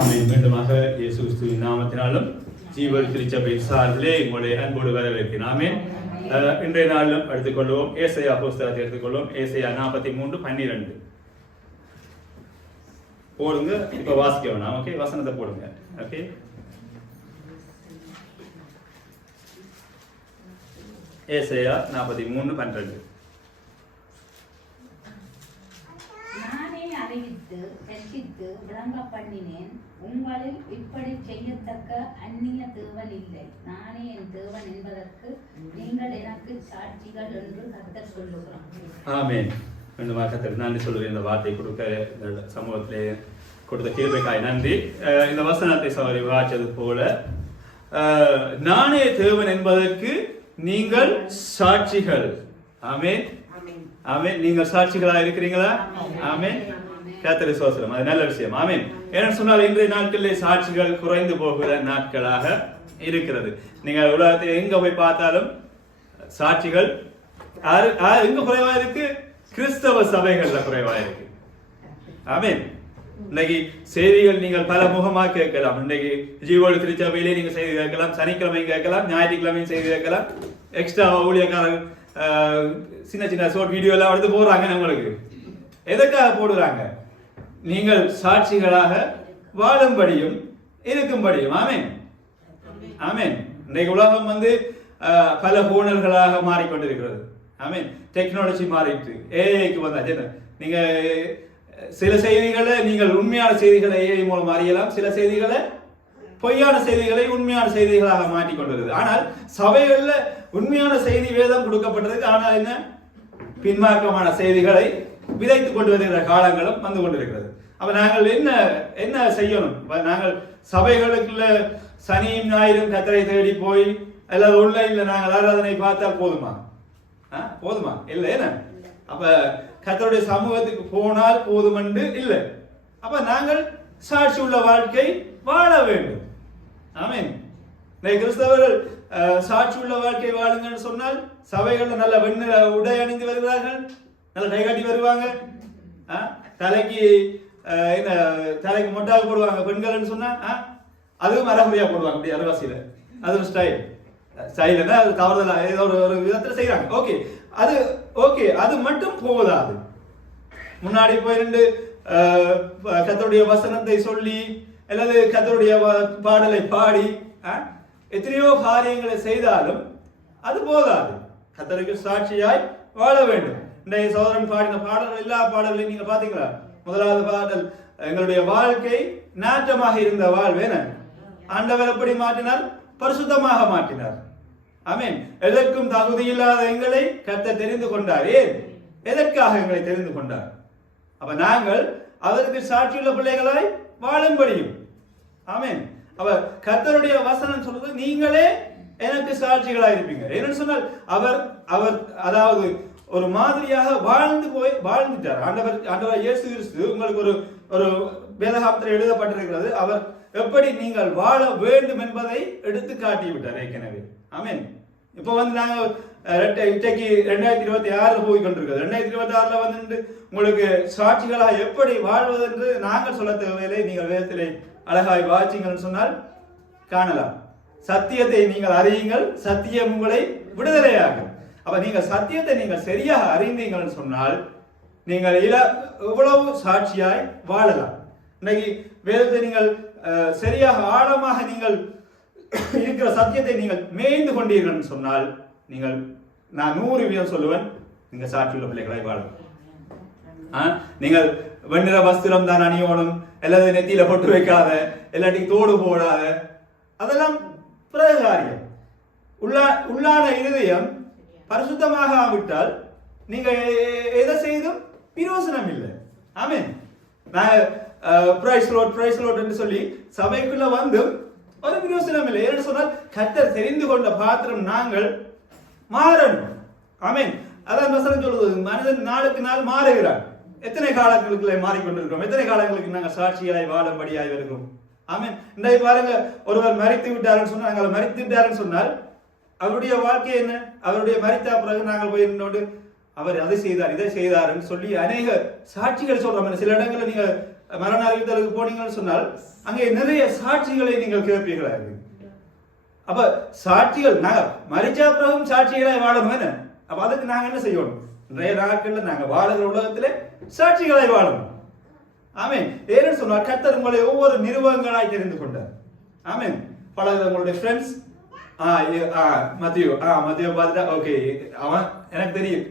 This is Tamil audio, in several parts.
ஆமென். மீண்டுமாக இயேசு கிறிஸ்துவின் நாமத்தினாலும் ஜீவன் திருச்சபை சார்பிலே உங்களுடைய அன்போடு வரவேற்கிறேன். ஆமென். இன்றைய நாளிலும் எடுத்துக்கொள்வோம். ஏசாயா புஸ்தகத்தை எடுத்துக்கொள்வோம். ஏசாயா 43:12 போடுங்க. இப்ப வாசிக்க வேணாம். ஓகே, வசனத்தை போடுங்க. ஓகே, ஏசாயா 43:12. நானே அறிவித்து கற்பித்து விளங்க பண்ணினேன், உங்களில் இப்படி செய்யத்தக்க அந்நிய தேவன் இல்லை. நானே என் தேவன் என்பதற்கு நீங்கள் எனக்கு சாட்சிகள் என்று கர்த்தர் சொல்லுகிறார். ஆமென். மீண்டும் கர்த்தருக்கு நன்றி சொல்லுவேன். இந்த வார்த்தை கொடுக்க சமூகத்திலே கொடுத்த கிருபைக்காய் நன்றி. இந்த வசனத்தை சவரி வாச்சது போல நானே தேவன் என்பதற்கு நீங்கள் சாட்சிகள். ஆமென். ஆமென். நீங்கள் சாட்சிகளா இருக்கிறீங்களா? ஆமென். கர்த்தரை ஸ்தோத்திரம். அது நல்ல விஷயம். ஆமென். ஏன்னு சொன்னால் இன்றைய நாட்களிலே சாட்சிகள் குறைந்து போகிற நாட்களாக இருக்கிறது. நீங்கள் உலகத்தில் எங்க போய் பார்த்தாலும் சாட்சிகள் எங்க குறைவா இருக்கு? கிறிஸ்தவ சபைகள்ல குறைவா இருக்கு. ஆமென். இன்னைக்கு செய்திகள் நீங்கள் பல முகமா கேட்கலாம். இன்னைக்கு ஜீவோடு திருச்சபையிலே நீங்க செய்தி கேட்கலாம், சனிக்கிழமை கேட்கலாம், ஞாயிற்றுக்கிழமையும் செய்தி கேட்கலாம். எக்ஸ்ட்ரா ஊழியக்காரர் சின்ன சின்ன ஷார்ட் வீடியோ எல்லாம் எடுத்து போடுறாங்க. நம்மளுக்கு எதற்காக போடுறாங்க? நீங்கள் சாட்சிகளாக வாழும்படியும் இருக்கும்படியும். ஆமென். ஆமென். இன்றைக்கு உலகம் பல கோணல்களாக மாறிக்கொண்டிருக்கிறது. ஆமென். டெக்னாலஜி மாறிட்டு ஏஐக்கு வந்தாச்சு. நீங்க சில செய்திகளை நீங்கள் உண்மையான செய்திகளை ஏஐ மூலம் அறியலாம். சில செய்திகளை பொய்யான செய்திகளை உண்மையான செய்திகளாக மாற்றிக் கொண்டிருக்கிறது. ஆனால் சபைகள்ல உண்மையான செய்தி வேதம் கொடுக்கப்பட்டதுக்கு, ஆனால் என்ன பின்மாற்றமான செய்திகளை விதைத்துக் கொண்டு வருகிற காலங்களும் வந்து கொண்டிருக்கிறது. அப்ப நாங்கள் என்ன செய்யணும்? நாங்கள் சபைகளுக்குள்ள சனியும் ஞாயிறும் கர்த்தரை தேடி போய் அல்லது ஆன்லைன்ல நாங்கள் ஆராதனை பார்த்தால் போதுமா? போதுமா? இல்லை. என்ன அப்ப கர்த்தருடைய சமூகத்துக்கு போனால் போதுமென்று இல்லை. அப்ப நாங்கள் சாட்சி உள்ள வாழ்க்கை வாழ வேண்டும். ஆமென். கிறிஸ்தவர்கள் சாட்சி உள்ள வாழ்க்கை வாழுங்கன்னு சொன்னால் சபைகள்ல நல்ல வெண்ணிற உடை அணிந்து வருகிறார்கள், நல்ல கை காட்டி வருவாங்க. தலைக்கு மொட்டாக போடுவாங்க பெண்கள்னு சொன்னா அதுவும் அறகுறையா போடுவாங்க. அப்படி அரைவாசியில அது ஒரு ஸ்டைல் அது தவறுதலா ஏதோ ஒரு விதத்துல செய்யறாங்க. ஓகே, அது ஓகே, அது மட்டும் போதாது. முன்னாடி போயிருந்து கர்த்தருடைய வசனத்தை சொல்லி அல்லது கர்த்தருடைய பாடலை பாடி எத்தனையோ காரியங்களை செய்தாலும் அது போதாது. கர்த்தருக்கு சாட்சியாய் வாழ வேண்டும். இன்றைய சகோதரன் பாடின பாடல்கள், எல்லா பாடல்களையும் நீங்க பாத்தீங்களா? முதலாவது பாடல், எங்களுடைய வாழ்க்கை நாட்டமாக இருந்த வாழ்வேன ஆண்டவர் எப்படி மாற்றினார்? பரிசுத்தமாக மாற்றினார். ஆமென். எதற்கும் தகுதி இல்லாத எங்களை கர்த்தர் தெரிந்து கொண்டார். ஏன்? எதற்காக எங்களை தெரிந்து கொண்டார்? அப்ப நாங்கள் அதற்கு சாட்சியுள்ள பிள்ளைகளாய் வாழும்படியும். ஆமென். அப்ப கர்த்தருடைய வசனம் சொல்றது, நீங்களே எனக்கு சாட்சிகளாய் இருப்பீங்க. என்னன்னு சொன்னால் அவர் அதாவது ஒரு மாதிரியாக வாழ்ந்துட்டார். ஆண்டவர் இயேசு கிறிஸ்து உங்களுக்கு ஒரு வேதகாலத்தில் எழுதப்பட்டிருக்கிறது. அவர் எப்படி நீங்கள் வாழ வேண்டும் என்பதை எடுத்து காட்டி விட்டார் ஏற்கனவே. ஆமென். இப்போ நாங்க இன்றைக்கு 2026 போய் கொண்டிருக்கிறது. 2026 உங்களுக்கு சாட்சிகளாக எப்படி வாழ்வது என்று நாங்கள் சொல்ல தேவையில்லை. நீங்கள் வேதத்திலே அழகாய் வாசிங்கள் சொன்னால் காணலாம். சத்தியத்தை நீங்கள் அறியுங்கள், சத்தியம் உங்களை விடுதலையாகும். அப்ப நீங்கள் சத்தியத்தை நீங்கள் சரியாக அறிந்தீங்கள் சொன்னால் நீங்கள் எவ்வளவு சாட்சியாய் வாழலாம். இன்னைக்கு வேதத்தை நீங்கள் சரியாக ஆழமாக நீங்கள் இருக்கிற சத்தியத்தை நீங்கள் மேய்ந்து கொண்டீர்கள் சொன்னால் நான் 100% சொல்லுவேன், நீங்க சாட்சியுள்ள பிள்ளைகளாய் வாழலாம். நீங்கள் வெண்ணிற வஸ்திரம் தான் அணியோனும், அல்லது நெத்தியில பொட்டு வைக்காத, இல்லாட்டி தோடு போடாத, அதெல்லாம் பிரகாரியம். உள்ளான இருதயம் பரிசுத்தமாக ஆவிட்டால் நீங்க எதை செய்தும் பிரயோசனம் இல்லை. ஆமென். நான் பிரைஸ் லார்ட் என்று சொல்லி சபைக்குள்ள ஒரு பிரயோசனம் இல்லை. என்று சொன்னால் கர்த்தர் தெரிந்து கொண்ட பாத்திரம் நாங்கள் மாறணும். ஆமென். அதான் வசனம் சொல்லுவது, மனிதன் நாளுக்கு நாள் மாறுகிறார். எத்தனை காலங்களுக்கு மாறிக்கொண்டிருக்கிறோம்? எத்தனை காலங்களுக்கு நாங்கள் சாட்சிகளாய் வாழும்படியாய் வருகிறோம்? ஆமென். இன்றைக்கு பாருங்க, ஒருவர் மரித்து விட்டாருன்னு சொன்னா, மரித்து விட்டாருன்னு சொன்னால் அவருடைய வாழ்க்கை என்ன? அவருடைய மரித்த பிறகு நாங்கள் போய் அவர் அதை செய்தார் இதை செய்தார்னு சொல்லி அநேக சாட்சிகள் சொல்றாங்க. சில இடங்களில் நீங்க மரண அறிவித்தலுக்கு போனீங்கன்னு சொன்னால் அங்கே நிறைய சாட்சிகளை நீங்கள் கேட்பீர்களா இருக்கு. அப்ப சாட்சிகள் நாங்க மரிச்சா பிறகும் சாட்சிகளாய் வாழணும் என்ன. அப்ப அதுக்கு நாங்க என்ன செய்யணும்? நிறைய நாட்கள்ல நாங்க வாழுகிற உலகத்திலே சாட்சிகளாய் வாழணும். ஆமென். ஏன்னு சொன்னால் கர்த்தர் உங்களை ஒவ்வொரு நிறுவனங்களாய் தெரிந்து கொண்டார். ஆமென். பல உங்களுடைய ஃப்ரெண்ட்ஸ் மத்தியோ பார்த்துட்டா ஓகே அவன் எனக்கு தெரியும்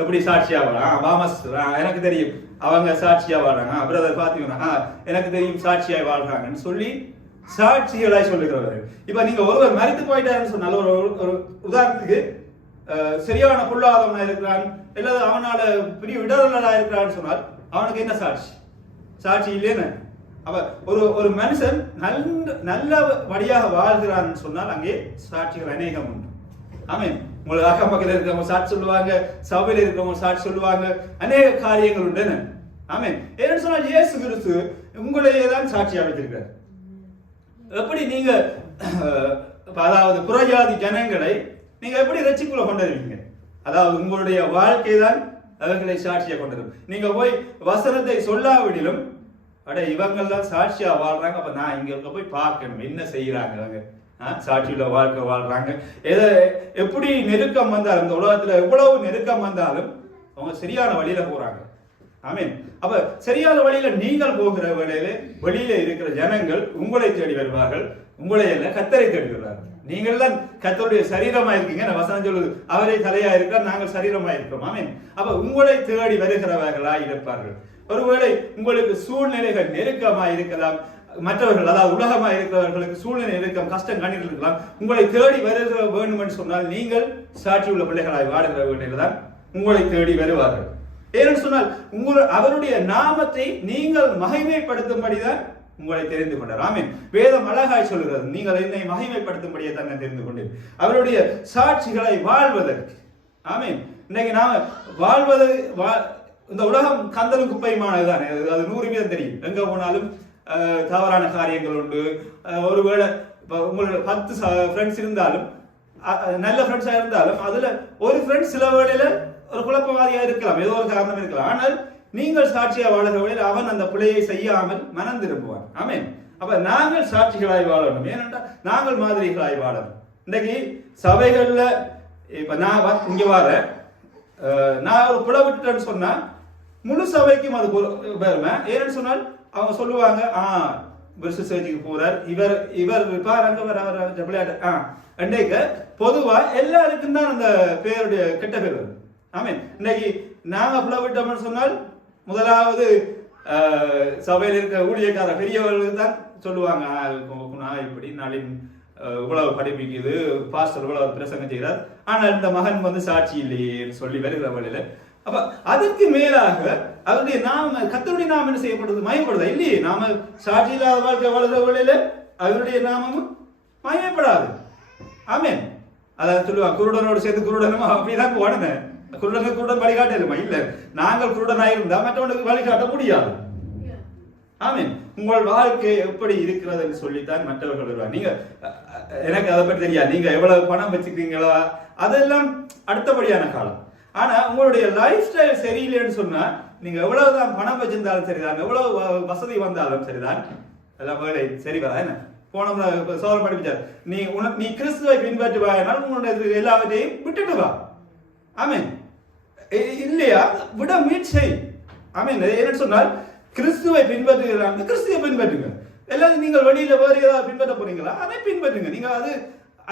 எப்படி சாட்சியா வரான். பாமஸ் எனக்கு தெரியும் அவங்க சாட்சியா வாழ்றாங்க. பிரதர் பாத்தீங்கன்னா எனக்கு தெரியும் சாட்சியாய் வாழ்றாங்கன்னு சொல்லி சாட்சிகளாய் சொல்லுகிறவர்கள். இப்ப நீங்க ஒருவர் மரித்து போயிட்டாருன்னு சொன்னால ஒரு உதாரணத்துக்கு சரியான பொருளாதாரமா இருக்கிறான் இல்ல அவனால பெரிய விடலா இருக்கிறான்னு சொன்னால் அவனுக்கு என்ன சாட்சி? சாட்சி இல்லைன்னு. அப்ப ஒரு மனுஷன் நல்ல வழியாக வாழ்கிறான்னு சொன்னால் அங்கே சாட்சிகள் அநேகம் உண்டு. ஆமென். உங்களுக்கு அக்கம் பக்கத்தில் இருக்கிறவங்க சாட்சி சொல்லுவாங்க, சபையில் இருக்கிறவங்க சாட்சி சொல்லுவாங்க, அநேக காரியங்கள் உண்டு. ஆமென். ஏன்னு சொன்னால் இயேசு கிறிஸ்து உங்களையே தான் சாட்சியா வைத்திருக்கிறார். எப்படி நீங்க அதாவது புறஜாதி ஜனங்களை நீங்க எப்படி ரட்சிப்புல கொண்டு வருவீங்க? அதாவது உங்களுடைய வாழ்க்கை தான் அவர்களை சாட்சியா கொண்டு வரும். நீங்க போய் வசனத்தை சொல்லாவிடிலும் அட இவங்கெல்லாம் சாட்சியா வாழ்றாங்க, அப்ப நான் இங்க போய் பார்க்கணும் என்ன செய்யறாங்க அவங்க, சாட்சியுள்ள வாழ்க்கை வாழ்றாங்க. எப்படி நெருக்கம் வந்தாலும் இந்த உலகத்துல எவ்வளவு நெருக்கம் வந்தாலும் அவங்க சரியான வழியில போறாங்க. ஆமென். அப்ப சரியான வழியில நீங்கள் போகிற வேளையில வெளியில இருக்கிற ஜனங்கள் உங்களை தேடி வருவார்கள். உங்களை அல்ல கர்த்தரை தேடி வருவார்கள். நீங்கள் தான் கர்த்தருடைய சரீரமா இருக்கீங்க. வசனம் சொல்லுது அவரே தலையா இருக்கிறார், நாங்கள் சரீரமா இருக்கிறோம். ஆமென். அப்ப உங்களை தேடி வருகிறவர்களா இருப்பார்கள். ஒருவேளை உங்களுக்கு சூழ்நிலைகள் நெருக்கமா இருக்கலாம், மற்றவர்கள் அதாவது உலகமா இருக்கிறவர்களுக்கு சூழ்நிலை நெருக்கம் கஷ்டம் கண்ணீர் இருக்கலாம். உங்களை தேடி வருகிற வேண்டும் என்று சொன்னால் நீங்கள் சாட்சி உள்ள பிள்ளைகளாய் வாடுகிற வேண்டியதுதான் தான் உங்களை தேடி வருவார்கள். ஏன்னு சொன்னால் அவருடைய நாமத்தை நீங்கள் மகிமைப்படுத்தும்படிதான் உங்களை தெரிந்து கொண்டார். ஆமென். வேதம் அழகாய் சொல்கிறது, நீங்கள் என்னை மகிமைப்படுத்தும்படியே தான் தெரிந்து கொண்டேன். அவருடைய சாட்சிகளை வாழ்வதற்கு. ஆமென். இன்னைக்கு நாம வாழ்வது இந்த உலகம் கந்தலும் குப்பையுமானதுதான். அது 100% தெரியும். எங்க போனாலும் தவறான காரியங்கள் உண்டு. ஒருவேளை உங்களோட 10 ஃப்ரெண்ட்ஸ் இருந்தாலும் நல்ல ஃப்ரெண்ட்ஸா இருந்தாலும் அதுல ஒரு ஃப்ரெண்ட்ஸ் சில வேளையில ஒரு குழப்பவாதியா இருக்கலாம், ஏதோ ஒரு காரணம் இருக்கலாம். ஆனால் நீங்கள் சாட்சியா வாழுகிற வழியில் அவன் அந்த பிழையை செய்யாமல் மனம் திரும்புவான். ஆமென். அப்ப நாங்கள் சாட்சிகளாய் வாழணும். ஏனென்றால் நாங்கள் மாதிரிகளாய் வாழணும். இன்னைக்கு சபைகள்ல இப்ப நான் இங்க வர நான் ஒரு பிழை விட்டுட்டேன்னு சொன்னா முழு சபைக்கும் அது பெருமை. ஏன்னு சொன்னால் அவங்க சொல்லுவாங்க சேர்ச்சிக்கு போறார் இவர் அங்க விளையாட்டு அன்றைக்கு பொதுவா எல்லாருக்கும் தான் அந்த பேருடைய கெட்ட பேர் வருது. ஆமென். இன்னைக்கு நாங்க புலவிட்டோம்னு சொன்னால் முதலாவது சபையில் இருக்கிற ஊழியக்கார பெரியவர்களுக்கு தான் சொல்லுவாங்க இப்படி நாளின் இவ்வளவு படிப்பிக்குது, பாஸ்டர் இவ்வளவு பிரசங்கம் செய்கிறார், ஆனால் இந்த மகன் சாட்சி இல்லையேன்னு சொல்லி வருகிற வழியில. அப்ப அதற்கு மேலாக அவருடைய நாம கர்த்தருடைய நாமம் என்ன செய்யப்படுது? மயப்படுதா? இல்லையே. நாம சாட்சி இல்லாத வாழ்க்கை வாழ்கிற வழியில அவருடைய நாமமும் மயப்படாது. ஆமென். அதான் சொல்லுவாங்க குருடனோடு சேர்த்து குருடனும் அப்படிதான் உடனே குருடன் வழிகாட்டலுமா? இல்ல, நாங்கள் குருடனாயிருந்தா மற்றவனுக்கு வழிகாட்ட முடியாது. ஆமென். உங்கள் வாழ்க்கை எப்படி இருக்கிறது சொல்லித்தான் மற்றவர்கள் வருவாங்க. நீங்க எனக்கு அதை பற்றி தெரியாது, நீங்க எவ்வளவு பணம் வச்சுக்கிறீங்களா அதெல்லாம் அடுத்தபடியான காலம். ஆனா உங்களுடைய லைஃப் ஸ்டைல் சரியில்லைன்னு சொன்னா நீங்க எவ்வளவுதான் பணம் வச்சிருந்தாலும் சரிதான், எவ்வளவு வசதி வந்தாலும் சரிதான், எல்லாம் வேலை சரி வரா. என்ன போன சோழர் படிப்பிச்சார், நீ கிறிஸ்துவை பின்பற்றுவாயினால் உன்னுடைய எல்லாவற்றையும் விட்டுட்டு வா. ஆமென். இல்லையா விட முயற்சி. ஆமென். என்ன சொன்னால் கிறிஸ்துவை பின்பற்றுகிறாங்க, கிறிஸ்துவை பின்பற்றுங்க. எல்லாரும் நீங்கள் வெளியில வேறு ஏதாவது பின்பற்ற போறீங்களா அதை பின்பற்றுங்க. நீங்க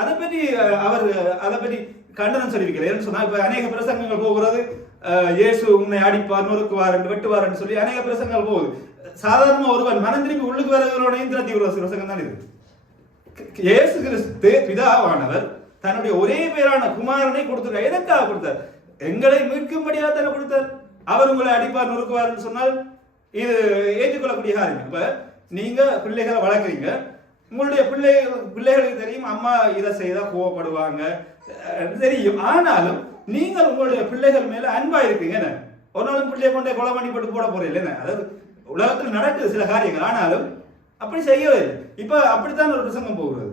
அதை பற்றி அவர் அதை பற்றி கண்டனம் சொல்லியிருக்கிறார். என்ன சொன்னா இப்ப அநேக பிரசங்கங்கள் போகிறது, இயேசு உன்னை அடிப்பார் நொறுக்குவார் வெட்டுவார் சொல்லி அநேக பிரசங்கங்கள் போகுது. சாதாரண ஒருவன் மனம் திரும்பி உள்ளுக்கு வரவர்களோடையும் திரட்டி ஒரு பிரசங்கம் தான் இது. இயேசு கிறிஸ்து பிதாவானவர் தன்னுடைய ஒரே பேரான குமாரனை கொடுத்தார். எதற்காக கொடுத்தார்? எங்களை மீட்கும்படியாக தானே கொடுத்தார். அவர் உங்களை அடிப்பார் நொறுக்குவார் சொன்னால் இது ஏற்றுக்கொள்ளக்கூடிய காரியம். இப்ப நீங்க பிள்ளைகளை வளர்க்குறீங்க, உங்களுடைய பிள்ளைகளுக்கு தெரியும் அம்மா இதை செய்தா கோவப்படுவாங்க தெரியும். ஆனாலும் நீங்கள் உங்களுடைய பிள்ளைகள் மேல அன்பா இருக்கீங்க. ஒரு நாளும் பிள்ளைய கொண்டே கொலை பண்ணி போட்டு போட போறீங்க. அதாவது உலகத்தில் நடக்குது சில காரியங்கள், ஆனாலும் அப்படி செய்யவே இல்லை. இப்ப அப்படித்தான் ஒரு பிரசங்கம் போகிறது.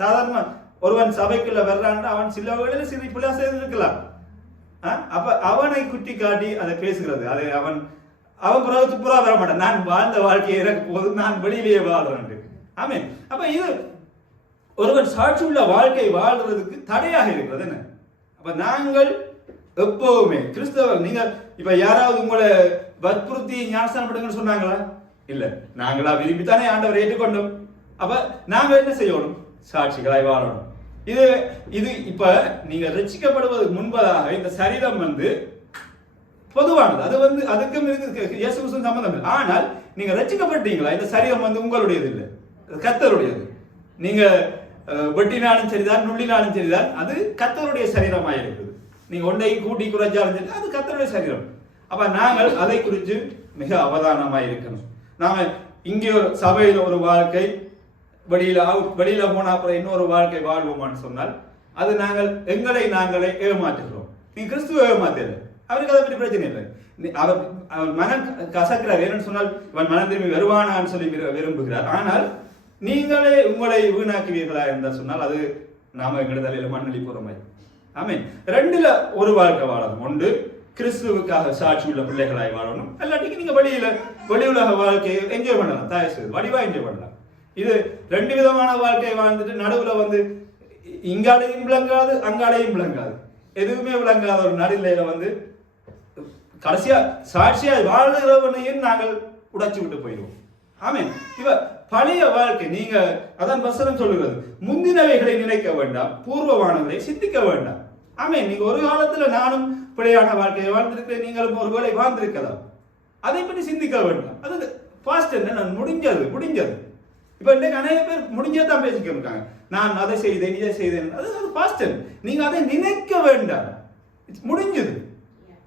சாதாரண ஒருவன் சபைக்குள்ள வர்றான், அவன் சில வேளையில சிறு பிள்ளை செய்திருக்கலாம். அப்ப அவனை குட்டி காட்டி அதை பேசுகிறது. அதை அவன் பிறகு துப்புரா வர மாட்டான். நான் வாழ்ந்த வாழ்க்கையை எனக்கு போதும், நான் வெளியிலேயே வாழ்றேன். ஆமென். அப்ப இது ஒருவன் சாட்சி உள்ள வாழ்க்கை வாழ்றதுக்கு தடையாக இருக்கிறது என்ன? அப்ப நாங்கள் எப்பவுமே கிறிஸ்தவர், நீங்க இப்ப யாராவது உங்களை வற்புறுத்தி ஞானஸ்தானம் பண்ணுங்கன்னு சொன்னாங்களா? இல்ல, நாங்களா விரும்பித்தானே ஆண்டவரை ஏற்றுக்கொண்டோம். அப்ப நாங்க என்ன செய்யணும்? சாட்சிகளாய் வாழணும். இது இப்ப நீங்க ரட்சிக்கப்படுவதற்கு முன்பதாக இந்த சரீரம் பொதுவானது. அது அதுக்கும் இயேசு கிறிஸ்துவின் சம்பந்தம் இல்லை. ஆனால் நீங்க ரட்சிக்கப்பட்டீங்களா? இந்த சரீரம் உங்களுடையது இல்லை, கர்த்தருடையது. நீங்க வெட்டினாலும் சரிதான், நுள்ளினாலும் சரிதான், அது கர்த்தருடைய சரீரமாக இருக்குது. நீங்க ஒன்றை கூட்டி குறைஞ்சாலும் சரி, அது கர்த்தருடைய சரீரம். அப்ப நாங்கள் அதை குறித்து மிக அவதானமாக இருக்கணும். நாம இங்கே ஒரு சபையில் ஒரு வாழ்க்கை, வெளியில போனா அப்புறம் இன்னொரு வாழ்க்கை வாழ்வோமான்னு சொன்னால் அது எங்களை நாங்களே ஏமாற்றுகிறோம். நீங்க கிறிஸ்துவ ஏமாத்தல, அவருக்கு அதை பற்றி பிரச்சனை இல்லை. அவர் மனம் கசக்கிறார். ஏன்னு சொன்னால் இவன் மனம் திரும்பி வருவானான்னு சொல்லி விரும்புகிறார். ஆனால் நீங்களே உங்களை வீணாக்குவீர்களா என்று சொன்னால் அது நாம எங்களை தலையில மண்ணளி போற மாதிரி. ஆமென். ரெண்டுல ஒரு வாழ்க்கை வாழணும். ஒன்று கிறிஸ்துவுக்காக சாட்சி உள்ள பிள்ளைகளாய் வாழணும். இல்லாட்டிக்கு நீங்க வெளி உலக வாழ்க்கையை என்ஜாய் பண்ணலாம், தயவு வடிவா என்ஜாய் பண்ணலாம். இது ரெண்டு விதமான வாழ்க்கையை வாழ்ந்துட்டு நடுவுல இங்காடையும் விளங்காது, அங்காடையும் விளங்காது, எதுவுமே விளங்காத ஒரு நடுநிலையில கடைசியா சாட்சியா வாழ்கிறவனையும் நாங்கள் உடைச்சு விட்டு போயிடுவோம். ஆமென். இப்ப பழைய வாழ்க்கை, நீங்க அதான் வசனம் சொல்லுகிறது, முந்தினவைகளை நினைக்க வேண்டாம், பூர்வமானவர்களை சிந்திக்க வேண்டாம். ஆமென். நீங்க ஒரு காலத்துல நானும் பிழையான வாழ்க்கையை வாழ்ந்திருக்கிறேன், நீங்களும் ஒருவேளை வாழ்ந்திருக்கலாம். அதை பற்றி சிந்திக்க வேண்டாம். அது பாஸ்ட் என்ன, நான் முடிஞ்சது. இப்ப இன்றைக்கு அநேக பேர் முடிஞ்சதான் பேசிக்க இருக்காங்க. நான் அதை செய்தேன், இதை செய்தேன், அது பாஸ்ட். நீங்க அதை நினைக்க வேண்டாம், முடிஞ்சது.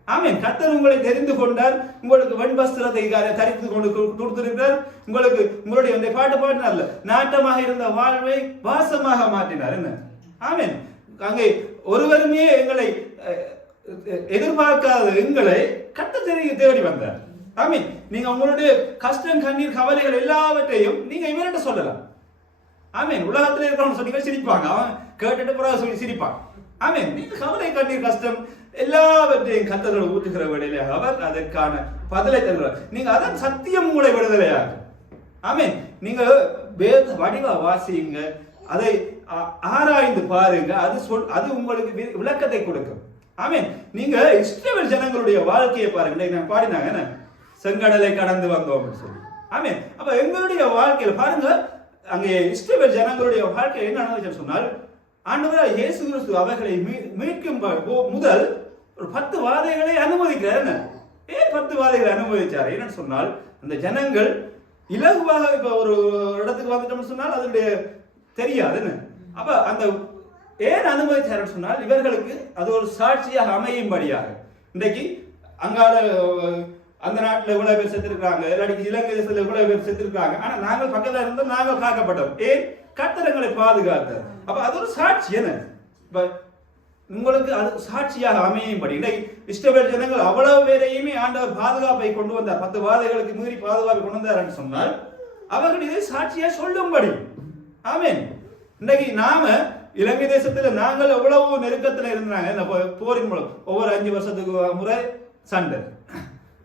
ஆமென். கர்த்தர் உங்களை தெரிந்து கொண்டார், உங்களுக்கு வெண்வஸ்திரத்தை தரித்து கொண்டு கொடுத்திருக்கிறார். உங்களுடைய பாட்டு பாடினார்ல, நாட்டமாக இருந்த வாழ்வை வாசமாக மாற்றினார். என்ன? ஆமென். அங்கே ஒருவருமே எங்களை எதிர்பார்க்காத எங்களை கர்த்தர் தேடி வந்தார். ஆமென். நீங்க உங்களுடைய கஷ்டம், கண்ணீர், கவலைகள் எல்லாவற்றையும் நீங்க இவர்கிட்ட சொல்லலாம். ஆமென். உலகத்துல இருக்கிறவங்க சொன்னீங்க சிரிப்பாங்க, அவன் கேட்டுட்டு பிறகு சொல்லி சிரிப்பான். ஆமென். நீங்க கவலை, கண்ணீர், கஷ்டம் எல்லாவற்றையும் கர்த்தரோடு ஊற்றுகிற வேளையிலே அவர் அதற்கான பதிலை தருகிறார். நீங்க அதான் சத்தியம் உங்களை விடுதலையாகும். ஆமென். நீங்க வேத வடிவா வாசியுங்க, அதை ஆராய்ந்து பாருங்க, அது உங்களுக்கு விளக்கத்தை கொடுக்கும். ஆமென். நீங்க இஸ்ரவேல் ஜனங்களுடைய வாழ்க்கையை பாருங்க. நான் பாடினாங்க செங்கடலை கடந்து வந்தோம் சொல்லி. ஆமென். அப்ப எங்களுடைய வாழ்க்கையில பாருங்க, அங்கே இஸ்ரவேல் ஜனங்களுடைய வாழ்க்கையில் என்ன நடந்துச்சு சொன்னால், ஆண்டவராக இயேசு கிறிஸ்து அவர்களை மீட்கும் முதல் ஒரு 10 வாதைகளை அனுமதிக்கிறார். ஏன் 10 வாதைகளை அனுமதிச்சார்? என்னன்னு சொன்னால், அந்த ஜனங்கள் இலகுவாக இப்ப ஒரு இடத்துக்கு வந்துட்டோம்னு சொன்னால் அதனுடைய தெரியாது. அப்ப அந்த ஏன் அனுமதிச்சார் சொன்னால், இவர்களுக்கு அது ஒரு சாட்சியாக அமையும்படியாக. இன்றைக்கு அங்கால அந்த நாட்டில் இவ்வளவு பேர் செத்துருக்காங்க, இல்லாட்டி இலங்கை தேசத்தில் இவ்வளவு பேர் செத்துருக்காங்க. ஆனா நாங்கள் பக்கத்துல இருந்தோம், நாங்கள் காக்கப்பட்டோம். ஏன்? கர்த்தரங்களை பாதுகாத்தார். அப்ப அது ஒரு சாட்சி. என்ன? இப்ப உங்களுக்கு அது சாட்சியாக அமையும்படி இஸ்ரவேல் ஜனங்கள் அவ்வளவு பேரையுமே ஆண்டவர் பாதுகாப்பை கொண்டு வந்தார். 10 வாதைகளுக்கு மீறி பாதுகாப்பை கொண்டு வந்தார் என்று சொன்னால் அவர்கள் இதை சாட்சியா சொல்லும்படி. ஆமென். இன்றைக்கு நாம இலங்கை தேசத்துல நாங்கள் எவ்வளவு நெருக்கத்துல இருந்தாங்க, போரின் மூலம் ஒவ்வொரு 5 வருஷத்துக்கு முறை சண்டை.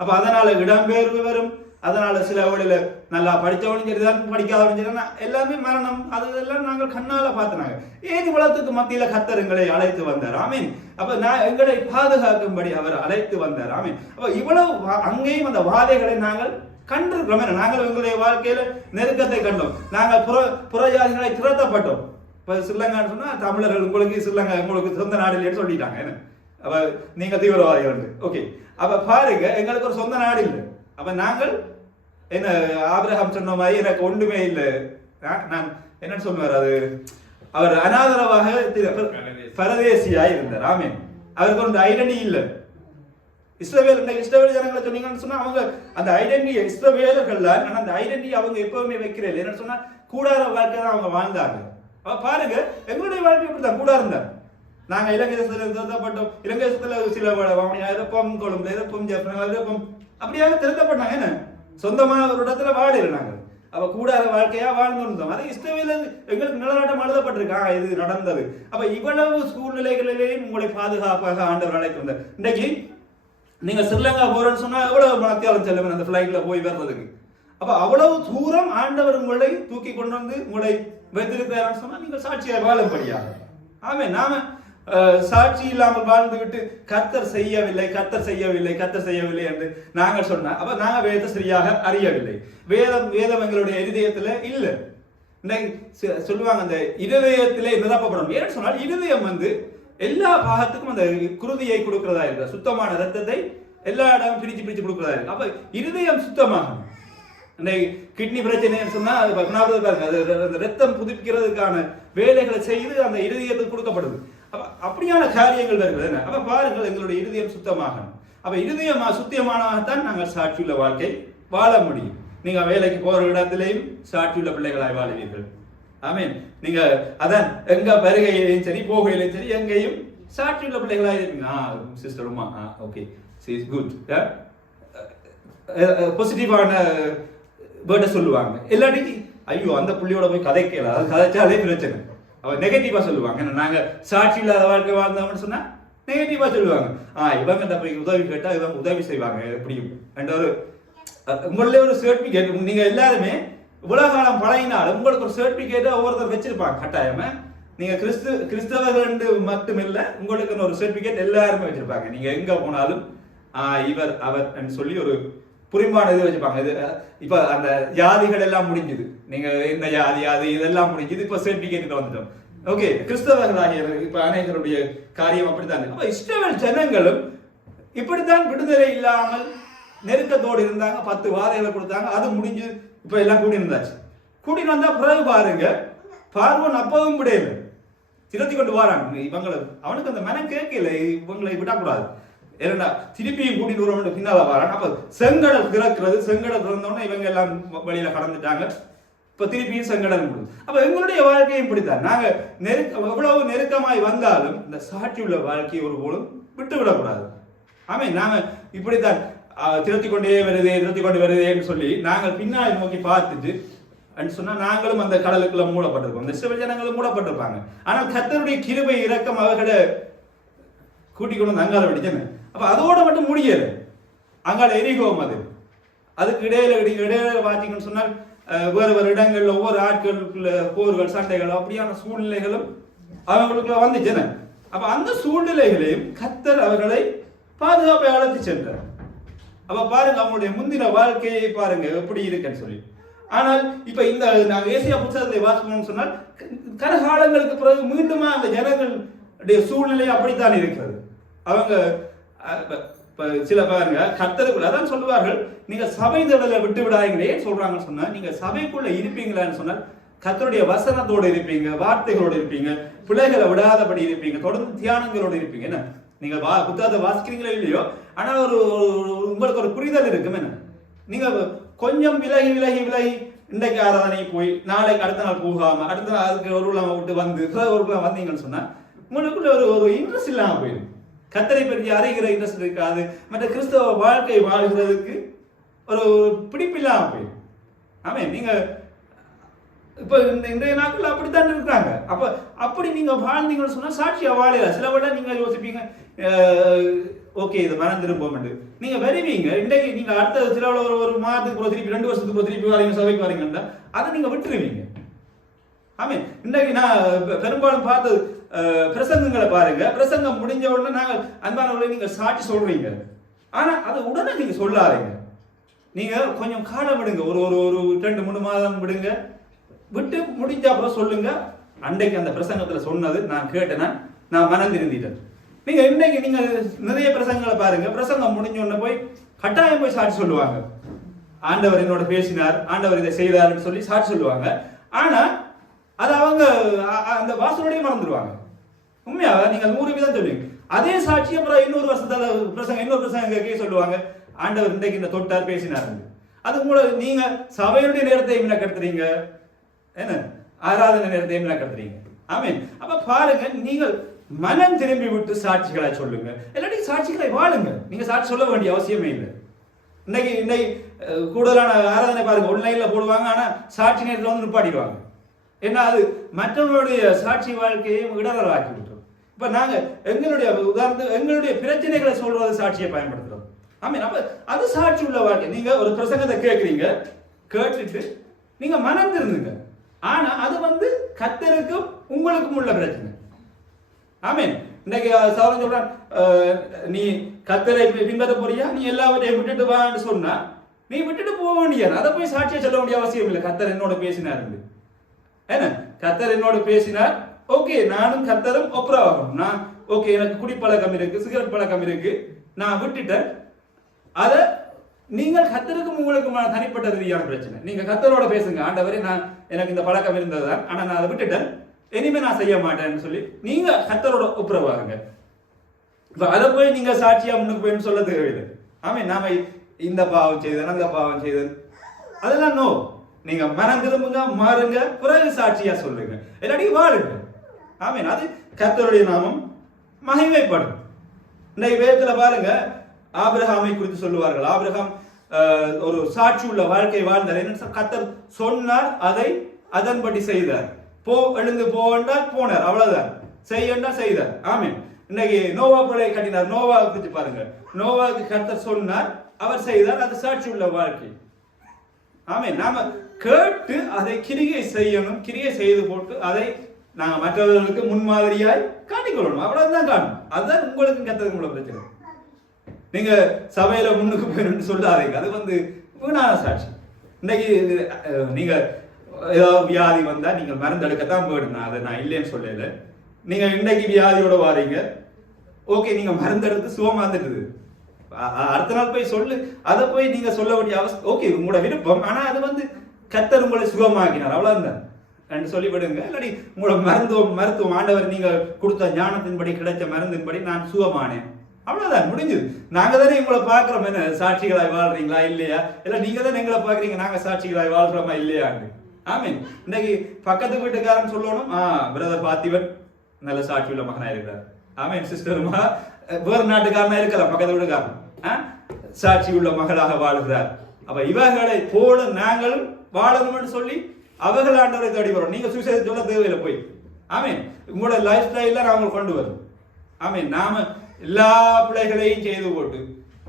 அப்ப அதனால இடம்பெயர்வு வரும், அதனால சில வழியில நல்லா படித்தவனும் சரிதான், படிக்காதவனும் சரிதான், எல்லாமே மரணம். அதெல்லாம் நாங்கள் கண்ணால பார்த்தினாங்க. ஏன் உலகத்துக்கு மத்தியில கர்த்தர் எங்களை அழைத்து வந்தார். ஆமீன். அப்ப எங்களை பாதுகாக்கும்படி அவர் அழைத்து வந்தார். ஆமீன். அப்ப இவ்வளவு அங்கேயும் அந்த வாதைகளை நாங்கள் கண்டிருக்கிறோம். நாங்கள் எங்களுடைய வாழ்க்கையில நெருக்கத்தை கண்டோம். நாங்கள் புறஜாதிகளை துரத்தப்பட்டோம். இப்ப ஸ்ரீலங்கான்னு சொன்னா தமிழர்கள் உங்களுக்கு ஸ்ரீலங்கா உங்களுக்கு சொந்த நாடு இல்லைன்னு சொல்லிட்டாங்க. அப்ப நீங்க தீவிரவாதிகள். ஓகே. அப்ப பாருங்க, எங்களுக்கு ஒரு சொந்த நாடு இல்லை. அப்ப நாங்கள் என்ன, ஆபிரகாம் சொன்ன மாதிரி எனக்கு ஒன்றுமே இல்லை, நான் என்ன சொல்லுவார், அது அவர் அனாதரவாக பரதேசியாய் இருந்தார். ஆமீன். அவருக்கு ஒரு ஐடென்டி இல்லை. இஸ்ரவேல் ஜனங்களை சொன்னீங்கன்னு சொன்னா அவங்க அந்த ஐடென்டி இஸ்ரவேலர்கள் தான். ஆனா அந்த ஐடென்டி அவங்க எப்பவுமே வைக்கிறேன். என்ன சொன்னா கூடார வாழ்க்கை தான் அவங்க வாழ்ந்தாங்க. அப்ப பாருங்க, எங்களுடைய வாழ்க்கை இப்படிதான் கூடாரம் தான். நாங்க இலங்கை தேசத்துல திருத்தப்பட்டோம். இலங்கை தேசத்துல சில இருப்போம், கொழும்புல இருப்போம், ஜப்பான்ல இருப்போம், அப்படியாக திருத்தப்பட்டாங்க. என்ன சொந்தமான ஒரு இடத்துல வாடல நாங்கள். அப்ப கூடாத வாழ்க்கையா வாழ்ந்து வந்தோம். அது இஸ்ரவேல் எங்களுக்கு நிலநாட்டம் எழுதப்பட்டிருக்கா இது நடந்தது. அப்ப இவ்வளவு சூழ்நிலைகளிலேயும் உங்களை பாதுகாப்பாக ஆண்டவர் அழைத்து வந்தார். இன்றைக்கு நீங்க ஸ்ரீலங்கா போறேன்னு சொன்னா எவ்வளவு மனத்தியாலும் செல்லுங்க அந்த பிளைட்ல போய் வர்றதுக்கு. அப்ப அவ்வளவு தூரம் ஆண்டவர் உங்களை தூக்கி கொண்டு வந்து உங்களை வைத்திருக்கிறான்னு சொன்னா நீங்க சாட்சியாக வாழும்படியாக. ஆமே, நாம சாட்சி இல்லாமல் வாழ்ந்து விட்டு கர்த்தர் செய்யவில்லை கர்த்தர் செய்யவில்லை கர்த்தர் செய்யவில்லை என்று நாங்கள் சொன்னா அப்ப நாங்க வேதத்தை சரியாக அறியவில்லை. வேதம் எங்களுடைய இருதயத்துல இல்லை. சொல்லுவாங்க அந்த இருதயத்திலே நிரப்பப்படும். ஏன்னு சொன்னால் இருதயம் எல்லா பாகத்துக்கும் அந்த குருதியை கொடுக்கிறதா இருக்கு, சுத்தமான ரத்தத்தை எல்லா இடமும் பிரிச்சு பிரிச்சு கொடுக்கிறதா இருக்கு. அப்ப இருதயம் சுத்தமாகும். கிட்னி பிரச்சனைன்னு சொன்னா அது ரத்தம் புதுப்பிக்கிறதுக்கான வேலைகளை செய்து அந்த இருதயத்துக்கு கொடுக்கப்படுது. அப்படியான காரியங்கள் வருகிறது. அப்ப பாருங்கள், எங்களுடைய இருதயம் சுத்தமாகணும். அப்ப இருதயம் சுத்தியமானதான் நாங்கள் சாட்சியுள்ள வாழ்க்கை வாழ முடியும். நீங்க வேலைக்கு போற இடத்திலையும் சாட்சியுள்ள பிள்ளைகளாய் வாழுவீர்கள். ஆமீன். நீங்க அதான் எங்க வருகையிலையும் சரி போகையிலையும் சரி எங்கேயும் சாட்சியுள்ள பிள்ளைகளாய் இருப்பீங்க. Sister Uma okay C is good, பாசிட்டிவான வேர்டை சொல்லுவாங்க. இல்லாட்டி ஐயோ அந்த புள்ளியோட போய் கதைக்கல, அது கதைச்சாலே பிரச்சனை. அவ நெகட்டிவா சொல்லுவாங்க. நாங்க சாட்சி இல்லாத வாழ்க்கை வாழ்ந்தோம்னு சொன்னா நெகட்டிவா சொல்லுவாங்க. இவங்க போய் உதவி கேட்டா இவங்க உதவி செய்வாங்க எப்படியும் என்ற ஒரு உங்களே ஒரு சர்டிபிகேட். நீங்க எல்லாருமே இவ்வளவு காலம் பழகினாலும் உங்களுக்கு ஒரு சர்டிபிகேட் ஒவ்வொருத்தர் வச்சிருப்பாங்க கட்டாயமா. நீங்க கிறிஸ்தவர்கள் மட்டும் இல்ல, உங்களுக்கு ஒரு சர்டிபிகேட் எல்லாருமே வச்சிருப்பாங்க. நீங்க எங்க போனாலும் இவர் அவர் சொல்லி ஒரு புரிமான இது வச்சுப்பாங்க. இது இப்ப அந்த ஜாதிகள் எல்லாம் முடிஞ்சுது. நீங்க இந்த ஜாதி அது இதெல்லாம் முடிஞ்சுது. இப்ப சர்டிபிகேட் வந்துட்டோம். ஓகே, கிறிஸ்தவர்களாகிய இப்ப அனைவருடைய காரியம் அப்படித்தான். அப்ப இஸ்ரவேல் ஜனங்களும் இப்படித்தான் விடுதலை இல்லாமல் நெருக்கத்தோடு இருந்தாங்க. 10 வாதைகளை கொடுத்தாங்க. அது முடிஞ்சு இப்ப எல்லாம் கூடி இருந்தாச்சு. கூடி வந்தா பிறகு பாருங்க, பார்வோன் அப்பவும் விடையில திரட்டி கொண்டு வராங்க. இவங்களை அவனுக்கு அந்த மனம் கேட்கல, இவங்களை விடக்கூடாது. ஏன்னா திருப்பியும் கூட்டிட்டு வருவோம் பின்னால வரான். அப்ப செங்கடல் திறக்கிறது. செங்கடல் திறந்தோடனே இவங்க எல்லாம் வழியில கடந்துட்டாங்க. இப்ப திருப்பியும் செங்கடல் முடியும். அப்ப எங்களுடைய வாழ்க்கையும் இப்படித்தான். நாங்க எவ்வளவு நெருக்கமாய் வந்தாலும் இந்த சாட்சி உள்ள வாழ்க்கையை ஒரு போலும் விட்டு விடக்கூடாது. ஆமே, நாங்க இப்படித்தான் திரட்டி கொண்டே வருதேன்னு சொல்லி நாங்கள் பின்னாடி நோக்கி பார்த்துட்டு சொன்னா நாங்களும் அந்த கடலுக்குள்ள மூடப்பட்டிருப்போம். இந்த இஸ்ரவேல் ஜனங்களும் மூடப்பட்டிருப்பாங்க. ஆனால் கர்த்தருடைய கிருபை இரக்கம் அவர்களை கூட்டிக் கொண்டு அங்கால வெடிச்சேன். அப்ப அதோட மட்டும் முடியல. அங்கால எரிகோம். அதுக்கு இடையில பார்த்தீங்கன்னு சொன்னால் வேறு இடங்கள்ல ஒவ்வொரு ஆட்களுக்குள்ள போர்கள் சண்டைகள் அப்படியான சூழ்நிலைகளும் அவங்களுக்குள்ள வந்துச்சேன. அப்ப அந்த சூழ்நிலைகளையும் கர்த்தர் அவர்களை பாதுகாப்பை அழைத்து சென்றார். அப்ப பாருங்க, அவங்களுடைய முந்தின வாழ்க்கையை பாருங்க எப்படி இருக்குன்னு சொல்லி. ஆனால் இப்ப இந்த நாங்க ஏசியா புத்தகத்தை வாசிக்கணும்னு சொன்னால் கரகாலங்களுக்கு பிறகு மீண்டுமா அந்த ஜனங்களுடைய சூழ்நிலை அப்படித்தான் இருக்கிறது. அவங்க சில பாருங்க கர்த்தருக்குள்ள அதான் சொல்லுவார்கள், நீங்க சபை தொடரை விட்டு விடாதீங்களே சொல்றாங்கன்னு சொன்னா, நீங்க சபைக்குள்ள இருப்பீங்களான்னு சொன்னால் கர்த்தருடைய வசனத்தோடு இருப்பீங்க, வார்த்தைகளோடு இருப்பீங்க, பிள்ளைகளை விடாதபடி இருப்பீங்க, தொடர்ந்து தியானங்களோடு இருப்பீங்க. என்ன நீங்க புத்தகத்தை வாசிக்கிறீங்களோ இல்லையோ, ஆனா ஒரு உங்களுக்கு ஒரு புரிதல் இருக்கும். என்ன நீங்க கொஞ்சம் விலகி இன்றைக்கு ஆராதனை போய் நாளைக்கு அடுத்த நாள் போகாம அடுத்த நாள் அதுக்கு ஒரு உலகம் விட்டு வந்து ஒரு உலகம் வந்தீங்கன்னு சொன்னா உங்களுக்குள்ள ஒரு இன்ட்ரெஸ்ட் இல்லாம போயிடும். கர்த்தரை பற்றி அறிகிற இன்ட்ரெஸ்ட் இருக்காது. மற்ற கிறிஸ்தவ வாழ்க்கை வாழ்கிறதுக்கு ஒரு பிடிப்பு இல்லாம போயிடும். ஆமே, நீங்க இப்ப இன்றைய நாட்கள் அப்படித்தான் இருக்கிறாங்க. அப்ப அப்படி நீங்க வாழ்ந்தீங்கன்னு சொன்னா சாட்சியா வாழல. சில விட நீங்க யோசிப்பீங்க, ஓகே இது மனம் திரும்பவும் நீங்க வருவீங்க. இன்றைக்கு நீங்க அடுத்த சில ஒரு மாதத்துக்கு திருப்பி 2 வருஷத்துக்கு திருப்பி வரீங்க, சபைக்கு வரீங்கன்னா அதை நீங்க விட்டுருவீங்க. ஆமே, இன்றைக்கு நான் பெரும்பாலும் பார்த்து பிரசங்கங்களை பாருங்க. பிரசங்கம் முடிஞ்ச உடனே நாங்கள் அன்பானவர்களை நீங்க சாட்சி சொல்றீங்க. ஆனா அது உடனே நீங்க சொல்லாதீங்க. நீங்க கொஞ்சம் காலம் விடுங்க. ஒரு 2-3 மாதம் விடுங்க. விட்டு முடிஞ்ச அப்புறம் சொல்லுங்க, அன்றைக்கு அந்த பிரசங்கத்துல சொன்னது நான் கேட்டேன்னா நான் மனம் திருந்திட்டேன். நீங்க இன்னைக்கு நீங்க நிறைய பிரசங்கங்களை பாருங்க, பிரசங்கம் முடிஞ்ச உடனே போய் கட்டாயம் போய் சாட்சி சொல்லுவாங்க. ஆண்டவர் என்னோட பேசினார், ஆண்டவர் இதை செய்தார்னு சொல்லி சாட்சி சொல்லுவாங்க. ஆனா அது அவங்க அந்த வாசலோடய மறந்துடுவாங்க. உண்மையாக நீங்க 100% சொல்லுவீங்க. அதே சாட்சி அப்புறம் இன்னொரு வருஷத்துல இன்னொரு பிரசங்க சொல்லுவாங்க, ஆண்டவர் இன்றைக்கு இந்த தொட்டார் பேசினார். அது உங்களை நீங்க சபையுடைய நேரத்தை கடத்துறீங்க, என்ன ஆராதனை நேரத்தை கடத்துறீங்க. ஆமீன். அப்ப பாருங்க, நீங்கள் மனம் திரும்பி விட்டு சாட்சிகளை சொல்லுங்க. இல்லாட்டி சாட்சிகளை வாழுங்க. நீங்க சாட்சி சொல்ல வேண்டிய அவசியமே இல்லை. இன்னைக்கு கூடுதலான ஆராதனை பாருங்க ஆன்லைன்ல போடுவாங்க, ஆனா சாட்சி நேரத்தில் வந்து நிப்பாட்டிடுவாங்க. ஏன்னா அது மற்றவர்களுடைய சாட்சி வாழ்க்கையை இடரலாக்கி விட்டுரும். இப்ப நாங்க எங்களுடைய உதாரணத்துக்கு எங்களுடைய பிரச்சனைகளை சொல்றது சாட்சியை பயன்படுத்துறோம். ஆமீன். அப்ப அது சாட்சி உள்ள வாழ்க்கை. நீங்க ஒரு பிரசங்கத்தை கேட்குறீங்க, கேட்டுட்டு நீங்க மனம் திருந்துங்க. ஆனா அது வந்து கர்த்தருக்கும் உங்களுக்கும் உள்ள பிரச்சனை. ஆமீன். இன்னைக்கு சௌரன் சொல்றான், நீ கர்த்தரை பின்பற்ற போறியா, நீ எல்லாவற்றையும் விட்டுட்டு வான்னு சொன்னா நீ விட்டுட்டு போக வேண்டியது. அதை போய் சாட்சியை சொல்ல வேண்டிய அவசியம் இல்லை. கர்த்தர் என்னோட பேசினார், என்ன கர்த்தர் என்னோட பேசினார், ஓகே நானும் கர்த்தரும் ஒப்புரவாகணும். நான் ஓகே எனக்கு குடிப்பழக்கம் இருக்கு, சிகரெட் பழக்கம் இருக்கு, நான் விட்டுட்டேன். அதை நீங்கள் கர்த்தருக்கும் உங்களுக்குமான தனிப்பட்ட ரீதியான பிரச்சனை. நீங்க கர்த்தரோட பேசுங்க, ஆண்டவரே நான் எனக்கு இந்த பழக்கம் இருந்ததுதான், ஆனா நான் அதை விட்டுட்டேன், இனிமே நான் செய்ய மாட்டேன்னு சொல்லி நீங்க கர்த்தரோட ஒப்புரவாகுங்க. இப்ப அதை போய் நீங்க சாட்சியா முன்னுக்கு போயின்னு சொல்ல தேவையில்லை. ஆமே நாம இந்த பாவம் செய்தேன் அந்த பாவம் செய்தேன் அதெல்லாம் நோ. நீங்க மனம் திரும்புங்க, மாறுங்க, பிறகு சாட்சியா சொல்லுங்க, இல்லாட்டி வாழுங்க. ஆமீன். அது கர்த்தருடைய நாமம் மகிமைப்படும். இன்னைக்கு வேதத்துல பாருங்க, ஆபிரகாமை குறித்து சொல்லுவார்கள். ஆபிரகாம் ஒரு சாட்சி உள்ள வாழ்க்கை வாழ்ந்தார். என்ன கர்த்தர் சொன்னார், அதை அதன்படி செய்தார். போ எழுந்து போவென்றால் போனார், அவ்வளவுதான். செய்யண்டா செய்தார். ஆமீன். இன்னைக்கு நோவா பிள்ளை கட்டினார். நோவா குறித்து பாருங்க, நோவாவுக்கு கர்த்தர் சொன்னார், அவர் செய்தார். அது சாட்சி உள்ள வாழ்க்கை. ஆமீன். நாம கேட்டு அதை கிரியை செய்யணும், கிரியை செய்து போட்டு அதை நாங்க மற்றவர்களுக்கு முன்மாதிரியாய் காட்டிக்கொள்ளணும். அவ்வளவுதான் காணும். அதுதான் உங்களுக்கு கர்த்தருக்கு உள்ள பிரச்சனை. நீங்க சபையில முன்னுக்கு போயிருந்து சொல்லாதீங்க, அது வந்து வீணான சாட்சி. இன்னைக்கு நீங்க ஏதாவது வியாதி வந்தா நீங்க மருந்தெடுக்கத்தான் போயிடுங்க, அதை நான் இல்லைன்னு சொல்லல. நீங்க இன்னைக்கு வியாதியோட வாரீங்க, ஓகே நீங்க மருந்தெடுத்து சுகமா வந்துடுது, அடுத்த நாள் போய் சொல்லு, அதை போய் நீங்க சொல்ல வேண்டிய அவசியம், ஓகே உங்களோட விருப்பம், ஆனா அது வந்து கர்த்தர் உங்களை சுகமாக்கினார், அவ்வளவுதான் என்று சொல்லிவிடுங்க. இல்லாட்டி உங்களோட மருத்துவம் ஆண்டவர் நீங்க கொடுத்த ஞானத்தின்படி கிடைச்ச மருந்தின்படி நான் சுகமானேன், அவ்வளவுதான், முடிஞ்சது. நாங்க தானே உங்களை பாக்குறோம், என்ன சாட்சிகளாய் வாழ்றீங்களா இல்லையா, இல்ல நீங்க தானே எங்களை பாக்குறீங்க நாங்க சாட்சிகளாய் வாழ்றோமா இல்லையான்னு. ஆமீன். இன்னைக்கு பக்கத்து வீட்டுக்காரன் சொல்லணும், பிரதர் பார்த்திவன் நல்ல சாட்சி உள்ள மகனா இருக்கிறார். ஆமீன். சிஸ்டருமா வேறு நாட்டுக்காரனா இருக்கலாம், பக்கத்து வீட்டுக்காரன் சாட்சி உள்ள மகளாக வாழ்கிறார். அப்ப இவர்களை போல நாங்கள் வாழணும்னு சொல்லி அவர்கள் ஆண்டவரை தேடி வரும். நீங்க சுவிசேஷம் சொல்ல தேவையில்லை போய். ஆமீன். உங்களோட லைஃப் ஸ்டைல நாம கொண்டு வரும். ஆமீன். நாம எல்லா பிள்ளைகளையும் செய்து போட்டு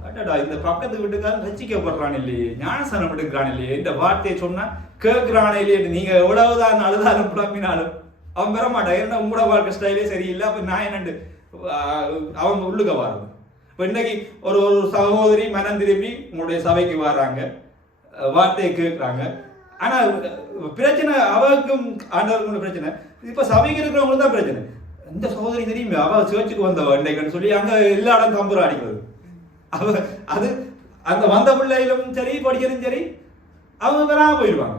அடடா இந்த பக்கத்து வீட்டுக்காரன் ரசிக்கப்படுறான் இல்லையே, ஞானசனம் எடுக்கிறான் இல்லையே, இந்த வார்த்தையை சொன்னா கேட்கிறான் இல்லையே, நீங்க எவ்வளவுதான் அழுதாலும் புலம்பினாலும் அவன் பெற மாட்டான். ஏன்னா உங்களோட வாழ்க்கை ஸ்டைலே சரியில்லை, அப்ப நான் என்னண்டு அவங்க உள்ளுக்க வரும். இப்போ இன்னைக்கு ஒரு சகோதரி மனம் திரும்பி உங்களுடைய சபைக்கு வர்றாங்க, வார்த்தையை கேட்குறாங்க, ஆனா பிரச்சனை அவருக்கும் ஆண்டவருக்கும் பிரச்சனை. இப்ப சபைக்கு இருக்கிறவங்களுக்கு தான் பிரச்சனை. இந்த சகோதரி தெரியுமே அவ சேர்ச்சுக்கு வந்தவ இன்னைக்குன்னு சொல்லி அங்க எல்லா இடம் தம்புரா அடிக்கிறது. அவ அது அந்த வந்த பிள்ளைகளும் சரி படிக்கிறதும் சரி அவங்க வராம போயிடுவாங்க.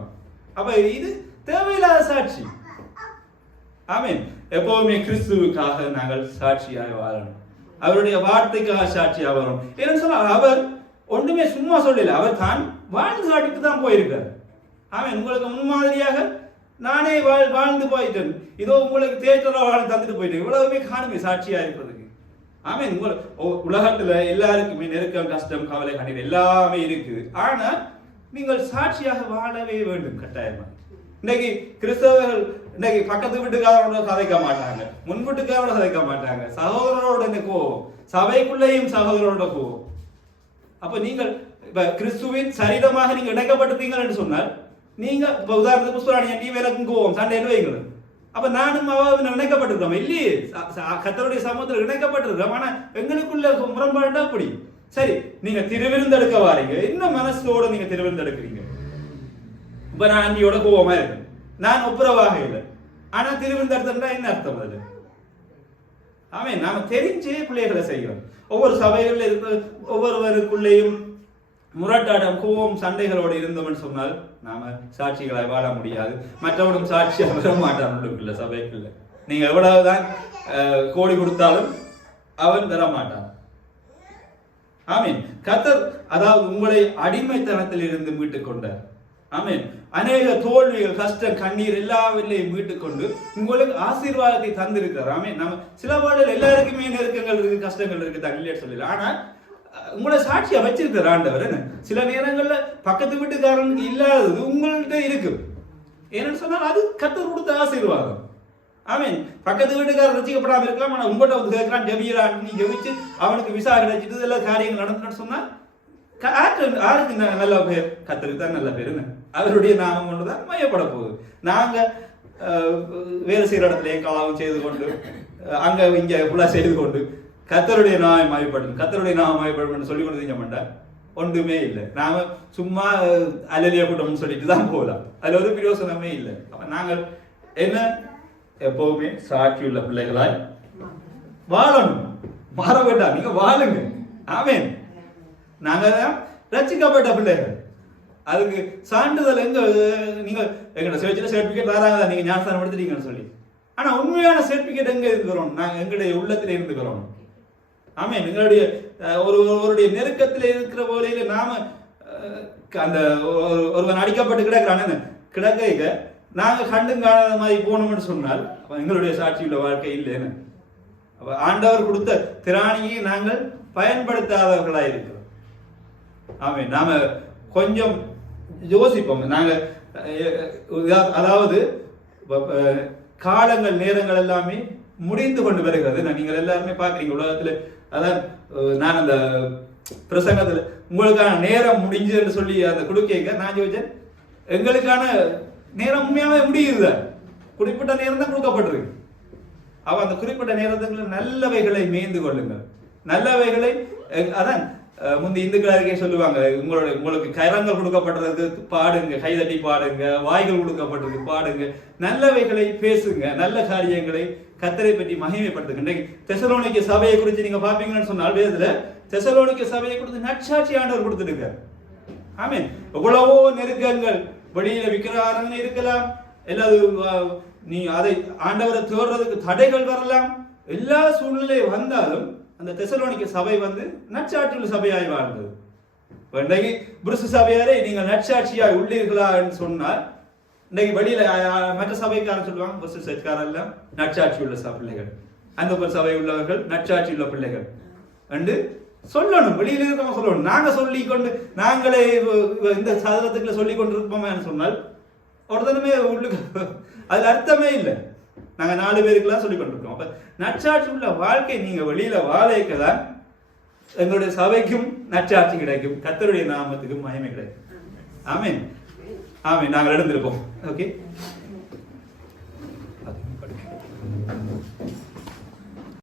அப்ப இது தேவையில்லாத சாட்சி. ஆமீன். எப்பவுமே கிறிஸ்துவுக்காக நாங்கள் சாட்சியாக வாழணும், அவருடைய வார்த்தைக்காக சாட்சியாக வரணும். ஏன்னு சொன்னா அவர் ஒன்றுமே சும்மா சொல்லல, அவர் தான் வாழ்ந்து காட்டிட்டு தான் போயிருக்கார். ஆமீன். உங்களுக்கு முன்மாதிரியாக நானே வாழ்ந்து போயிட்டேன், இதோ உங்களுக்கு தேற்றரா வாழ்ந்து தந்துட்டு போயிட்டேன், இவ்வளவுமே காணுமே சாட்சியா இருக்கிறதுக்கு. ஆமீன். உலகத்துல எல்லாருக்குமே நெருக்கம், கஷ்டம், கவலை, கண்ணீர் எல்லாமே இருக்குது. ஆனா நீங்கள் சாட்சியாக வாழவே வேண்டும் கட்டாயமா. இன்னைக்கு கிறிஸ்தவர்கள் இன்னைக்கு பக்கத்து வீட்டுக்காரோட கதைக்க மாட்டாங்க, முன் வீட்டுக்காரோட கதைக்க மாட்டாங்க, சகோதரரோட கோவம், சபைக்குள்ளேயும் சகோதரரோட கோவம். அப்ப நீங்கள் இப்ப கிறிஸ்துவின் சரீரமாக நீங்க இணைக்கப்பட்டிருக்கீங்கன்னு சொன்னால் நீங்க உதாரணத்துக்கு புஷ்பராணி நீ எனக்கும் கோவம் சண்டை வைங்க, அப்ப நானும் அவன் இணைக்கப்பட்டிருக்கோம் இல்லையே, கர்த்தருடைய சமூகத்தில் இணைக்கப்பட்டிருக்கோம். ஆனா எங்களுக்குள்ள முரண்பாடு அப்படி. சரி, நீங்க திருவிருந்தெடுக்க வாரீங்க, என்ன மனசோட நீங்க திருவிருந்தெடுக்கிறீங்க. இப்ப நான் அன்னியோட கோவமா இருக்கேன், நான் ஒப்புரவாக இல்லை, ஆனா திருவிருந்தெடுத்தா என்ன அர்த்தம் அது? ஆமே நாம தெரிஞ்சே பிள்ளைகளை செய்கிறோம். ஒவ்வொரு சபைகளில் இருக்க ஒவ்வொருவருக்குள்ளேயும் முரட்டாட்டம், கோவம், சண்டைகளோடு இருந்தோம்னு சொன்னால் நாம சாட்சிகளாய் வாழ முடியாது. மற்றவனும் சாட்சியாக வர மாட்டான் உள்ளுக்குள்ள சபைக்குள்ள. நீங்க எவ்வளவுதான் கோடி கொடுத்தாலும் அவன் தர மாட்டான். ஆமீன். கர்த்தர் அதாவது உங்களை அடிமைத்தனத்தில் இருந்து மீட்டுக் கொண்டார். ஆமீன். அநேக தோல்விகள், கஷ்டம், கண்ணீர் எல்லாவற்றையும் மீட்டுக் கொண்டு உங்களுக்கு ஆசீர்வாதத்தை தந்திருக்கிறார். ஆமீன். நம்ம சில பாடல் எல்லாருக்குமே நெருக்கங்கள் இருக்கு, கஷ்டங்கள் இருக்கு, தள்ளியே சொல்லல. ஆனா உங்களை சாட்சியா வச்சிருக்கிற ஆண்டவர் என்ன சில நேரங்கள்ல பக்கத்து வீட்டுக்காரனுக்கு இல்லாதது உங்கள்கிட்ட இருக்கு. ஏன்னு சொன்னால் அது கர்த்தர் கொடுத்த ஆசீர்வாதம். ஆமீன். பக்கத்து வீட்டுக்காரர் ரசிக்கப்படாம இருக்கலாம், ஆனா உங்கள்கிட்ட வந்து கேட்கிறான் ஜெபிக்கிறான், நீ ஜெபிச்சு அவனுக்கு விசா கிடைச்சிட்டு எல்லா காரியங்கள் நடந்துன்னு சொன்னா யாருக்கு நல்ல பேர்? கர்த்தருக்கு தான் நல்ல பேர். என்ன அவருடைய நாமம் ஒன்றுதான் மையப்பட போகுது. நாங்க வேலை செய்யற இடத்துல கலாவும் செய்து கொண்டு அங்க இங்க ஃபுல்லா செய்து கொண்டு கர்த்தருடைய நாமம் மையப்படும், கர்த்தருடைய நாமம் மையப்படும் சொல்லி கொண்டு செஞ்ச மாட்டேன். ஒன்றுமே இல்லை. நாம சும்மா அலலியா கூட்டம்னு சொல்லிட்டு தான் போகலாம். அதுல ஒரு பிரயோசனமே இல்லை. அப்ப நாங்கள் என்ன எப்பவுமே சாட்சியுள்ள பிள்ளைகளாய் வாழணும். மாற வேண்டாம், நீங்க வாழுங்க. ஆமேன். நாங்க ரட்சிக்கப்பட்ட பிள்ளைகள். அதுக்கு சான்றிதழ் எங்க நீங்க எங்கட சர்டிபிகேட் வராங்க, நீங்க ஞானஸ்தானம் எடுத்துட்டீங்கன்னு சொல்லி. ஆனா உண்மையான சர்டிபிகேட் எங்க இருக்கிறோம்? நாங்க எங்களுடைய உள்ளத்துல இருந்துக்கிறோம். ஆமே. எங்களுடைய ஒருவருடைய நெருக்கத்தில் இருக்கிற போல நாம அந்த ஒருவன் அடிக்கப்பட்டு கிடக்கிறான்னு கிடக்க நாங்க கண்டும் காணாத மாதிரி போனோம்னு சொன்னால் எங்களுடைய சாட்சியுள்ள வாழ்க்கை இல்லைன்னு. ஆண்டவர் கொடுத்த திராணியை நாங்கள் பயன்படுத்தாதவர்களாக இருக்கிறோம். ஆமே. நாம கொஞ்சம் யோசிப்போம். நாங்க அதாவது காலங்கள் நேரங்கள் எல்லாமே முடிந்து கொண்டு வருகிறது. நீங்கள் எல்லாருமே பாக்குறீங்க உலகத்துல. அதான் நான் அந்த பிரசங்கத்துல உங்களுக்கான நேரம் முடிஞ்சதுன்னு சொல்லி அந்த கொடுக்க நான் யோசிச்சேன், எங்களுக்கான நேரம் உண்மையாவே முடியுது. குறிப்பிட்ட நேரம் தான் கொடுக்கப்பட்டிருக்கு. அவ அந்த குறிப்பிட்ட நேரத்துக்குள்ள நல்லவைகளை மேய்ந்து கொள்ளுங்கள். நல்லவைகளை அதான் முந்தி இந்துக்களாருக்கே சொல்லுவாங்க, உங்களுக்கு கரங்கள் கொடுக்கப்பட்டிருக்கு பாடுங்க, கைதட்டி பாடுங்க, வாய்கள் கொடுக்கப்பட்டிருக்கு பாடுங்க, நல்லவைகளை பேசுங்க, நல்ல காரியங்களை கர்த்தரை பற்றி மகிமைப்படுத்துங்க. தெசலோனிக்க சபையை குறித்து நீங்க பாப்பீங்கன்னு சொன்னால் வேதத்துல தெசலோனிக்க சபையை குறித்து நற்சாட்சி ஆண்டவர் கொடுத்துருக்க. ஆமீன். எவ்வளவோ நெருக்கங்கள், வெளியில விக்கிரகாரங்க இருக்கலாம், எல்லாரும் நீ அதை ஆண்டவரை தேடுறதுக்கு தடைகள் வரலாம். எல்லா சூழ்நிலையும் வந்தாலும் அந்த தெசலோனிக்க சபை வந்து நற்சாட்சியுள்ள சபையாய் வாழ்ந்தது. இன்றைக்கு புருஷ சபையாரே நீங்கள் நற்சாட்சியாய் உள்ளீர்களா என்று சொன்னால், இன்றைக்கு வெளியில மற்ற சபைக்காரன் சொல்லுவாங்க புருஷ சபைக்காரன் எல்லாம் நற்சாட்சி உள்ள பிள்ளைகள், அந்த ஒரு சபை உள்ளவர்கள் நற்சாட்சி உள்ள பிள்ளைகள் என்று சொல்லணும். வெளியில இருக்கவங்க சொல்லணும். நாங்க சொல்லி கொண்டு நாங்களே இந்த சாதனத்துக்குள்ள சொல்லி கொண்டு இருப்போமே சொன்னால் ஒருத்தனுமே உள்ளுக்கு அதுல அர்த்தமே இல்லை. நாங்க 4 பேருக்குலாம் சொல்லி கொண்டிருக்கோம். அப்ப நற்சாட்சி உள்ள வாழ்க்கை நீங்க வெளியில வாழைக்கதான் எங்களுடைய சபைக்கும் நற்சாட்சி கிடைக்கும், கர்த்தருடைய நாமத்துக்கும் மகிமை கிடைக்கும். ஆமீன். ஆமீன். நாங்கள் எழுந்திருப்போம். ஓகே.